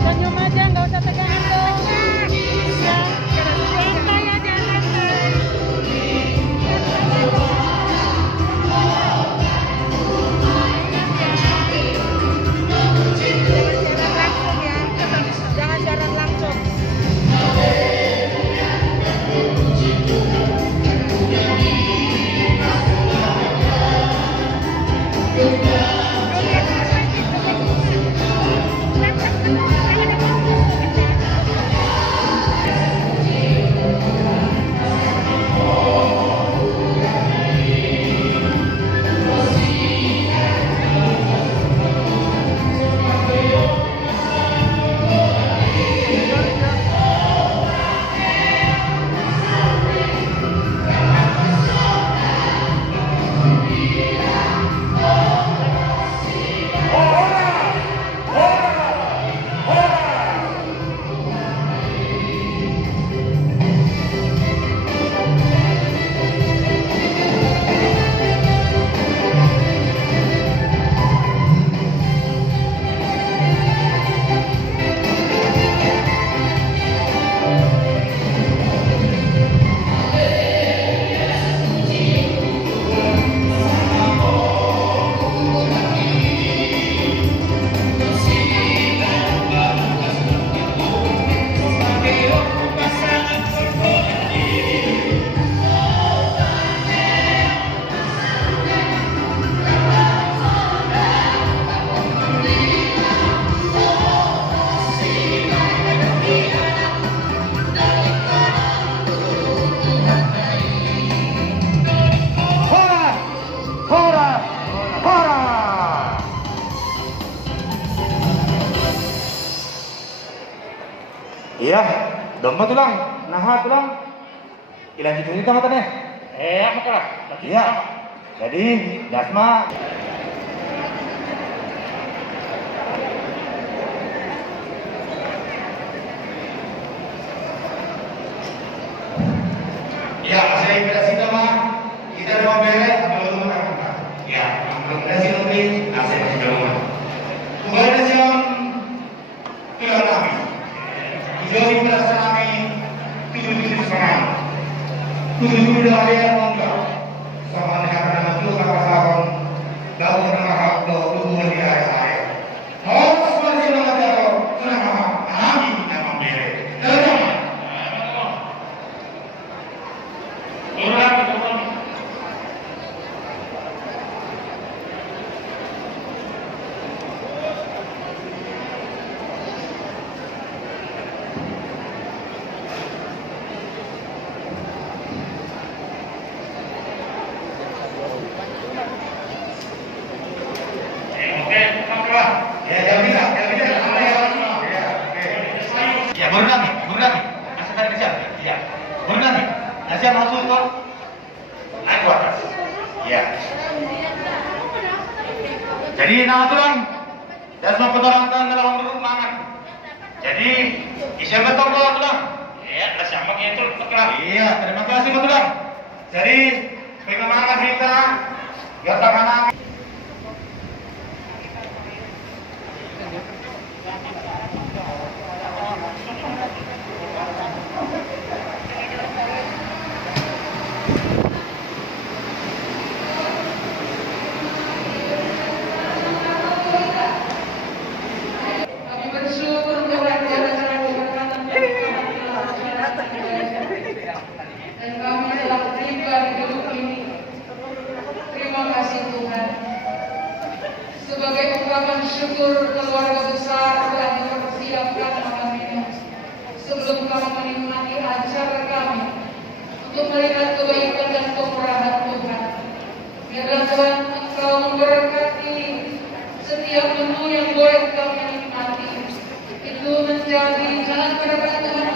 Senyum aja, nggak usah tegangan tuh. Ya, santai aja, santai. Jangan siaran langsung. Iya, domba tulang, nah tulang. Ilang gitu ini tama tane. Apa kalah? Iya. Jadi, dasma. Ya, saya invitasi nama kita ada membeli atau rumah. Ya, invitasi nanti saya masih rumah. Kembali jam tujuh kami. Tujuh invitasi kami tujuh sekarang. Tujuh dah ada yang enggak. Sama dengan nama tujuh kakak tahun. Lalu nama hak tujuh di hari saya. Oh, seperti nama jatuh. Nama kami nama membeli. Nasihat masuk kok naik ke atas. Ya. Jadi nama tulang dan semua keterangkan dalam ruangan. Jadi isi betul kok tulang. Iya, sama itu terkenal. Iya, terima kasih tulang. Jadi bagaimana kita katakan kami. Dan kami telah tiba di gedung ini. Terima kasih Tuhan. Sebagai ungkapan syukur keluarga besar telah dipersiapkan malam ini. Sebelum kami menikmati acara kami untuk melihat kebaikan dan kemurahan Tuhan. Biarlah Tuhan Engkau memberkati setiap menu yang boleh kami nikmati. Itu menjadi jalan berkat Tuhan.